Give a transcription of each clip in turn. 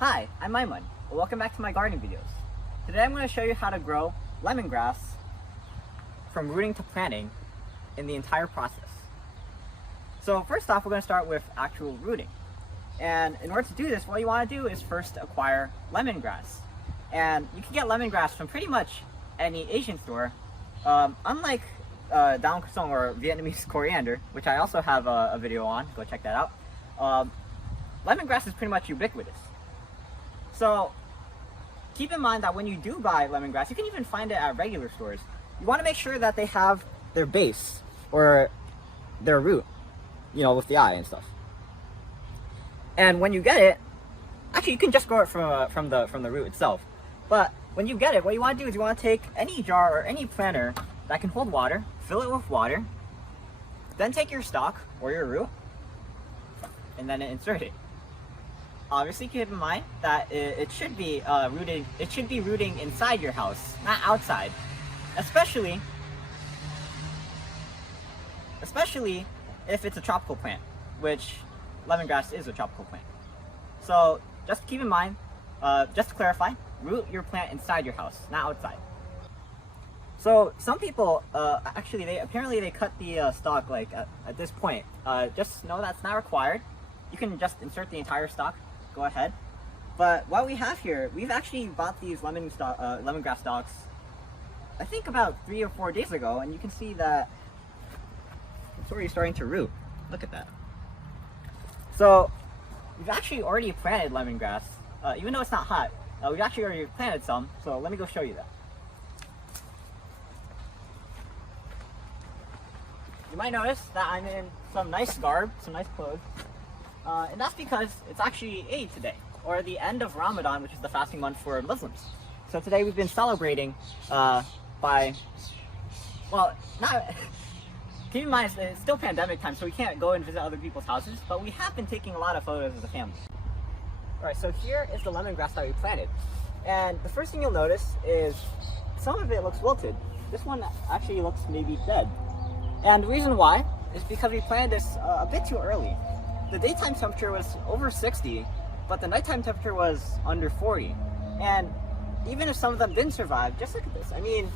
Hi, I'm Aiman. Welcome back to my gardening videos. Today I'm going to show you how to grow lemongrass from rooting to planting in the entire process. So first off, we're going to start with actual rooting. And in order to do this, what you want to do is first acquire lemongrass. And you can get lemongrass from pretty much any Asian store. Unlike Dao Kusong or Vietnamese coriander, which I also have a video on, go check that out. Lemongrass is pretty much ubiquitous. So keep in mind that when you do buy lemongrass, you can even find it at regular stores. You want to make sure that they have their base or their root, you know, with the eye and stuff. And when you get it, actually you can just grow it from the root itself. But when you get it, what you want to do is you want to take any jar or any planter that can hold water, fill it with water, then take your stalk or your root, and then insert it. Obviously, keep in mind that it should be rooting inside your house, not outside. Especially if it's a tropical plant, which lemongrass is a tropical plant. So just keep in mind, just to clarify, root your plant inside your house, not outside. So some people actually they cut the stalk like at this point. Just know that's not required. You can just insert the entire stalk. Go ahead. But what we have here, we've actually bought these lemongrass stalks, I think about 3 or 4 days ago, and you can see that it's already starting to root. Look at that. So we've actually already planted lemongrass, even though it's not hot. We've actually already planted some, so let me go show you that. You might notice that I'm in some nice garb, some nice clothes. And that's because it's actually Eid today, or the end of Ramadan, which is the fasting month for Muslims. So today we've been celebrating keep in mind it's still pandemic time, so we can't go and visit other people's houses, but we have been taking a lot of photos as a family. Alright, so here is the lemongrass that we planted. And the first thing you'll notice is some of it looks wilted. This one actually looks maybe dead. And the reason why is because we planted this a bit too early. The daytime temperature was over 60, but the nighttime temperature was under 40. And even if some of them didn't survive, just look at this. I mean,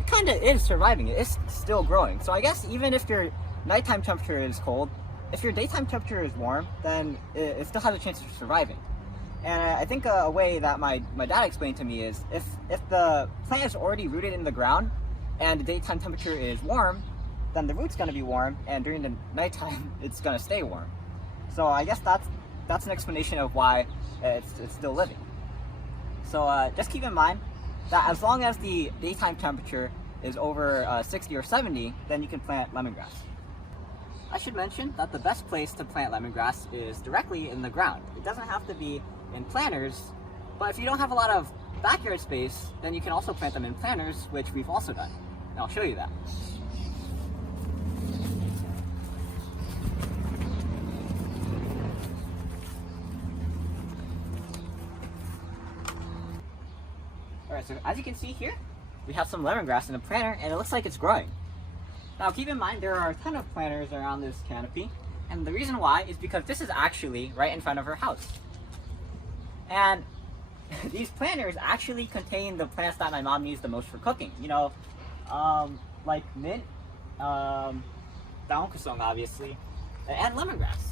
it kind of is surviving. It is still growing. So I guess even if your nighttime temperature is cold, if your daytime temperature is warm, then it still has a chance of surviving. And I think a way that my dad explained to me is if the plant is already rooted in the ground and the daytime temperature is warm, then the root's going to be warm, and during the nighttime, it's going to stay warm. So I guess that's an explanation of why it's still living. So just keep in mind that as long as the daytime temperature is over 60 or 70, then you can plant lemongrass. I should mention that the best place to plant lemongrass is directly in the ground. It doesn't have to be in planters, but if you don't have a lot of backyard space, then you can also plant them in planters, which we've also done. And I'll show you that. Alright, so as you can see here, we have some lemongrass in a planter, and it looks like it's growing. Now keep in mind, there are a ton of planters around this canopy, and the reason why is because this is actually right in front of her house. And these planters actually contain the plants that my mom used the most for cooking. You know, like mint, Daong Kusong obviously, and lemongrass.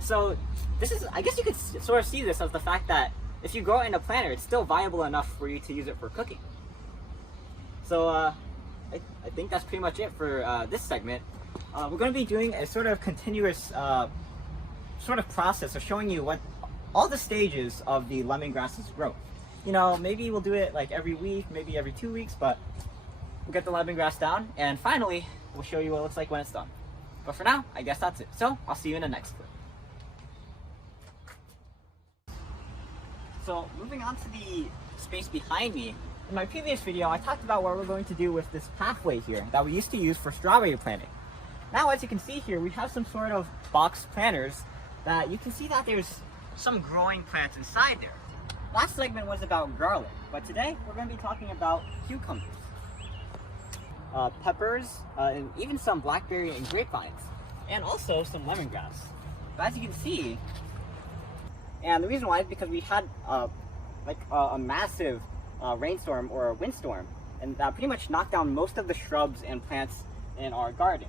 So this is, I guess you could sort of see this as the fact that if you grow it in a planter, it's still viable enough for you to use it for cooking. So I think that's pretty much it for this segment. We're going to be doing a sort of continuous sort of process of showing you what all the stages of the lemongrass's growth. You know, maybe we'll do it like every week, maybe every 2 weeks, but we'll get the lemongrass down, and finally we'll show you what it looks like when it's done. But for now, I guess that's it. So I'll see you in the next clip. So moving on to the space behind me, in my previous video I talked about what we're going to do with this pathway here that we used to use for strawberry planting. Now as you can see here, we have some sort of box planters that you can see that there's some growing plants inside there. Last segment was about garlic, but today we're going to be talking about cucumbers, peppers, and even some blackberry and grapevines, and also some lemongrass. But as you can see, And the reason why is because we had a massive rainstorm or a windstorm, and that pretty much knocked down most of the shrubs and plants in our garden.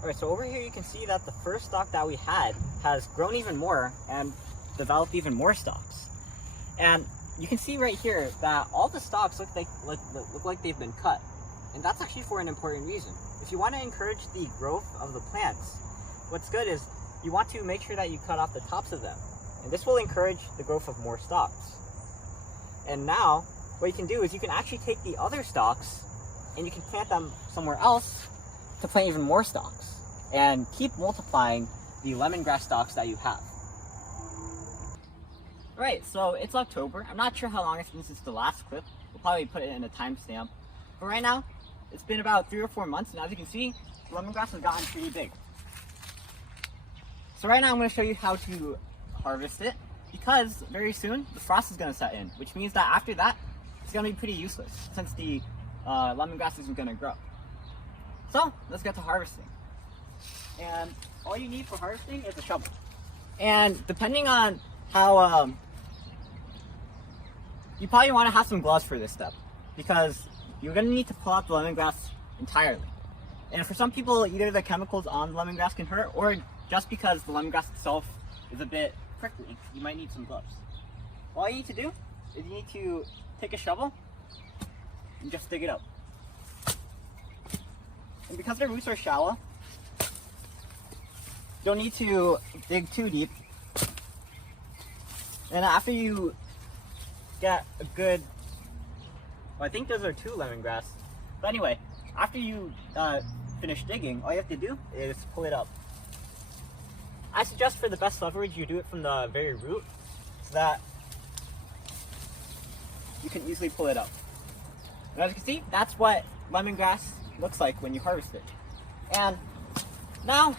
Alright, so over here you can see that the first stalk that we had has grown even more and developed even more stalks. And you can see right here that all the stalks look like they've been cut. And that's actually for an important reason. If you want to encourage the growth of the plants, what's good is you want to make sure that you cut off the tops of them. And this will encourage the growth of more stalks. And now, what you can do is you can actually take the other stalks and you can plant them somewhere else to plant even more stalks and keep multiplying the lemongrass stalks that you have. Right, so it's October. I'm not sure how long it's been since the last clip. We'll probably put it in a timestamp. But right now, it's been about 3 or 4 months, and as you can see, the lemongrass has gotten pretty big. So right now I'm going to show you how to harvest it, because very soon the frost is going to set in, which means that after that, it's going to be pretty useless, since the lemongrass isn't going to grow. So, let's get to harvesting. And all you need for harvesting is a shovel. And depending on how, you probably want to have some gloves for this step, because you're going to need to pull out the lemongrass entirely. And for some people, either the chemicals on the lemongrass can hurt, or just because the lemongrass itself is a bit prickly, you might need some gloves. All you need to do is you need to take a shovel and just dig it up. And because the roots are shallow, you don't need to dig too deep. And after you get a good, well, I think those are 2 lemongrass. But anyway, after you finish digging, all you have to do is pull it up. I suggest for the best leverage, you do it from the very root, so that you can easily pull it up. And as you can see, that's what lemongrass looks like when you harvest it. And now,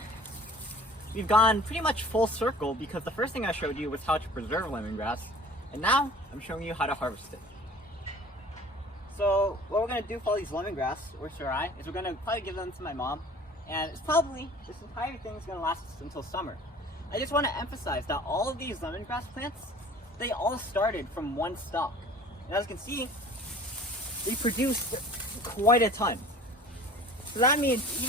we've gone pretty much full circle, because the first thing I showed you was how to preserve lemongrass, and now I'm showing you how to harvest it. So what we're going to do for all these lemongrass, or serai, is we're going to probably give them to my mom, and it's probably, this entire thing is going to last until summer. I just want to emphasize that all of these lemongrass plants, they all started from one stalk. And as you can see, they produced quite a ton. So that means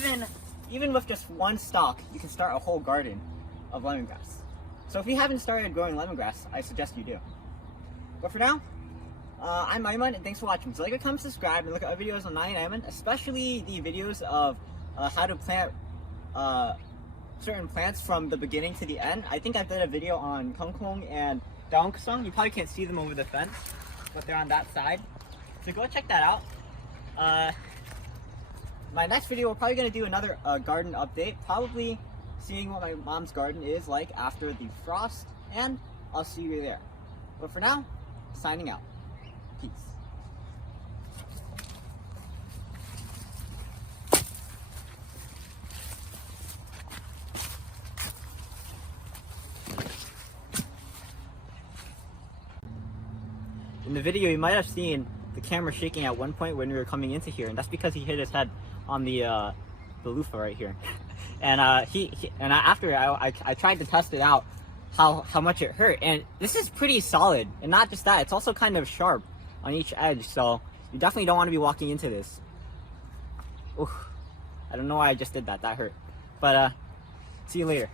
even with just one stalk, you can start a whole garden of lemongrass. So if you haven't started growing lemongrass, I suggest you do. But for now, I'm Aiman, and thanks for watching. So like, comment, subscribe, and look at our videos on EyeOnAiman, especially the videos of how to plant certain plants from the beginning to the end. I think I did a video on kangkong and daongkasang. You probably can't see them over the fence, but they're on that side. So go check that out. My next video, we're probably going to do another garden update, probably seeing what my mom's garden is like after the frost, and I'll see you there. But for now, signing out. Peace. In the video, you might have seen the camera shaking at one point when we were coming into here, and that's because he hit his head on the loofah right here. And after I tried to test it out, how much it hurt, and this is pretty solid. And not just that, it's also kind of sharp on each edge, so you definitely don't want to be walking into this. Oof. I don't know why I just did that. That hurt. But see you later.